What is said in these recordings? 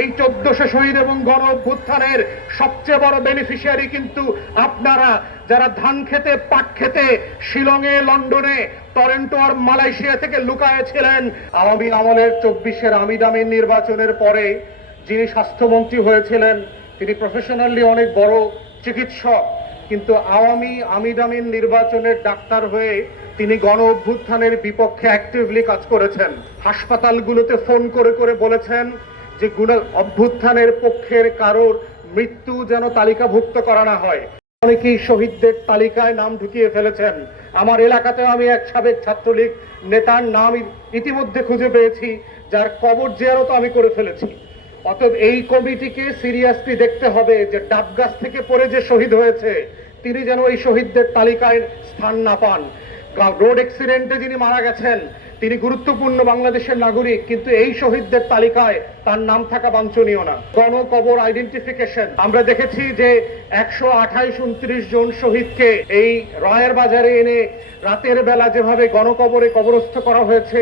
এই 1400 শহীদ এবং গণ অভ্যুত্থানের সবচেয়ে বড় বেনিফিশিয়ারি কিন্তু আপনারা, যারা ধান খেতে পাট খেতে শিলংয়ে, লন্ডনে, টরেন্টো আর মালয়েশিয়া থেকে লুকায়ে ছিলেন। আওয়ামী আমলের 24-এর আমির আমিন নির্বাচনের পরে যিনি স্বাস্থ্যমন্ত্রী হয়েছিলেন, তিনি প্রফেশনালি অনেক বড় চিকিৎসক, কিন্তু আওয়ামী আমির আমিন নির্বাচনের ডাক্তার হয়ে তিনি গণ অভ্যুত্থানের বিপক্ষে অ্যাক্টিভলি কাজ করেছেন। হাসপাতালগুলোতে ফোন করে করে বলেছেন যে অভ্যুত্থানের পক্ষের কারোর মৃত্যু যেন তালিকাভুক্ত করা না হয়। অনেকেই শহীদদের তালিকায় নাম ঢুকিয়ে ফেলেছেন। আমার এলাকাতেও আমি এক সাবেক ছাত্রলীগ নেতার নাম ইতিমধ্যে খুঁজে পেয়েছি, যার কবর জিয়ারত আমি করে ফেলেছি। অতএব এই কমিটিকে সিরিয়াসলি দেখতে হবে যে ডাবগাছ থেকে পড়ে যে শহীদ হয়েছে তিনি যেন এই শহীদদের তালিকায় স্থান না পান। রোড অ্যাক্সিডেন্টে যিনি মারা গেছেন তিনি গুরুত্বপূর্ণ বাংলাদেশের নাগরিক, কিন্তু এই শহীদদের তালিকায় তার নাম থাকা বাঞ্ছনীয় না। গণকবর আইডেন্টিফিকেশন আমরা দেখেছি যে 128-29 জন শহীদকে এই রয়ের বাজারে এনে রাতের বেলা যেভাবে গণকবরে কবরস্থ করা হয়েছে,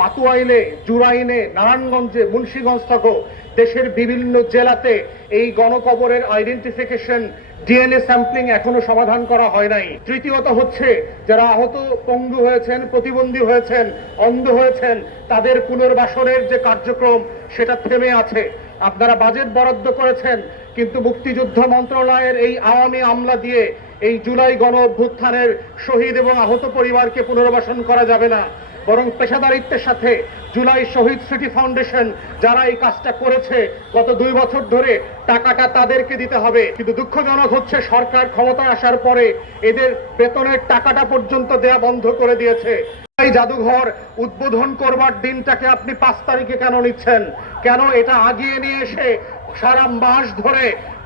মাতুয়াইলে, জুরাইনে, নারায়ণগঞ্জে, মুন্সিগঞ্জ থেকে দেশের বিভিন্ন জেলাতে এই গণকবরের আইডেন্টিফিকেশন, ডিএনএ স্যাম্পলিং এখনো সমাধান করা হয় নাই। তৃতীয়ত হচ্ছে যারা আহত, পঙ্গু হয়েছেন, প্রতিবন্ধী হয়েছেন, অন্ধ হয়েছেন, তাদের পুনর্বাসনের যে কার্যক্রম সেটা থেমে আছে। আপনারা বাজেট বরাদ্দ করেছেন, কিন্তু মুক্তিযুদ্ধ মন্ত্রণালয়ের এই আওয়ামী আমলা দিয়ে এই জুলাই গণ অভ্যুত্থানের শহীদ এবং আহত পরিবারকে পুনর্বাসন করা যাবে না, বরং পেশাদারিত্বের সাথে জুলাই শহীদ স্মৃতি ফাউন্ডেশন যারা এই কাজটা করেছে গত 2 বছর ধরে, টাকাটা তাদেরকে দিতে হবে। কিন্তু দুঃখজনক হচ্ছে সরকার ক্ষমতায় আসার পরে এদের বেতনের টাকাটা পর্যন্ত দেয়া বন্ধ করে দিয়েছে। এই জাদুঘর উদ্বোধন করবার দিনটাকে আপনি 5 তারিখে কেন নিচ্ছেন? কেন এটা আগিয়ে নিয়ে এসে সারা মাস ধরে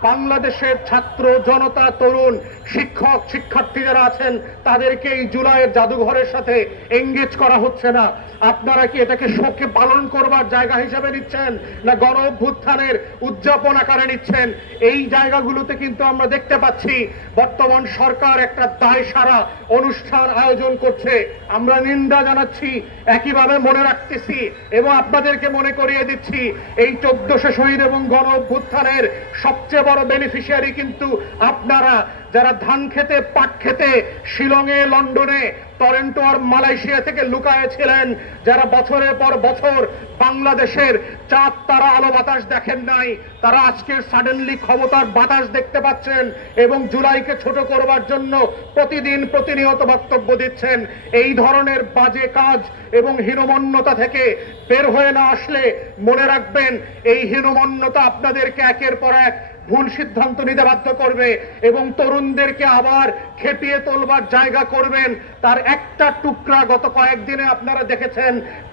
বাংলাদেশের ছাত্র জনতা, তরুণ, শিক্ষক, শিক্ষার্থী যারা আছেন তাদেরকে এই জুলাইয়ের জাদুঘরের সাথে এঙ্গেজ করা হচ্ছে না? আপনারা কি এটাকে শোকে পালন করবার জায়গা হিসেবে নিচ্ছেন, না গণ অভ্যুত্থানের উদযাপন আকারে নিচ্ছেন? এই জায়গাগুলোতে কিন্তু আমরা দেখতে পাচ্ছি বর্তমান সরকার একটা দায়সারা অনুষ্ঠান আয়োজন করছে। আমরা নিন্দা জানাচ্ছি, একইভাবে মনে রাখতেছি এবং আপনাদেরকে মনে করিয়ে দিচ্ছি এই 1400 শহীদ এবং গণ অভ্যুত্থানের সবচেয়ে বড় বেনিফিশিয়ারি কিন্তু আপনারা, যারা ধান খেতে পাট খেতে শিলংয়ে, লন্ডনে, টরেন্টো আর মালয়েশিয়া থেকে লুকায়ে ছিলেন, যারা বছরের পর বছর বাংলাদেশের চাঁদ তারা আলো বাতাস দেখেন নাই, তারা আজকে সাডেনলি ক্ষমতার বাতাস দেখতে পাচ্ছেন এবং জুলাইকে ছোট করবার জন্য প্রতিদিন প্রতিনিয়ত বক্তব্য দিচ্ছেন। এই ধরনের বাজে কাজ এবং হীনমন্যতা থেকে বের হয়ে না আসলে মনে রাখবেন এই হীনমন্যতা আপনাদেরকে একের পর এক ভুল সিদ্ধান্ত নিতে বাধ্য করবে এবং তরুণদেরকে আবার খেপিয়ে তোলবার জায়গা করবেন। তার একটা টুকরা গত কয়েকদিনে আপনারা দেখেছেন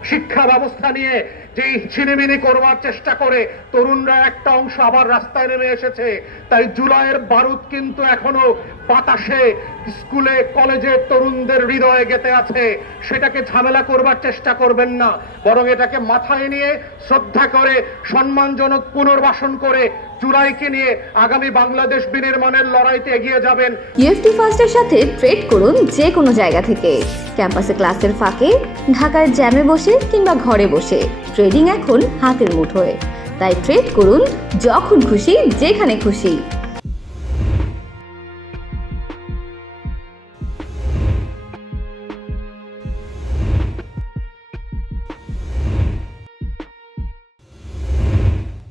শিক্ষা ব্যবস্থা নিয়ে যেই ছিনিমিনি করবার চেষ্টা করে তরুণরা একটা অংশ আবার রাস্তায় নেমে এসেছে। তাই জুলাইয়ের বারুদ কিন্তু এখনো বাতাসে, স্কুলে কলেজে তরুণদের হৃদয়ে গেঁথে আছে। সেটাকে ঝামেলা করবার চেষ্টা করবেন না, বরং এটাকে মাথায় নিয়ে শ্রদ্ধা করে সম্মানজনক পুনর্বাসন করে জুলাইকে নিয়ে আগামী বাংলাদেশ বিনির্মাণের লড়াইতে এগিয়ে যাবেন। ইউএফটি ফার্স্টের সাথে ট্রেড করুন যে কোনো জায়গা থেকে, ক্যাম্পাসে ক্লাসের ফাঁকে, ঢাকার জ্যামে বসে কিংবা ঘরে বসে। ট্রেডিং এখন হাতের মুঠোয়, তাই ট্রেড করুন যখন খুশি, যেখানে খুশি।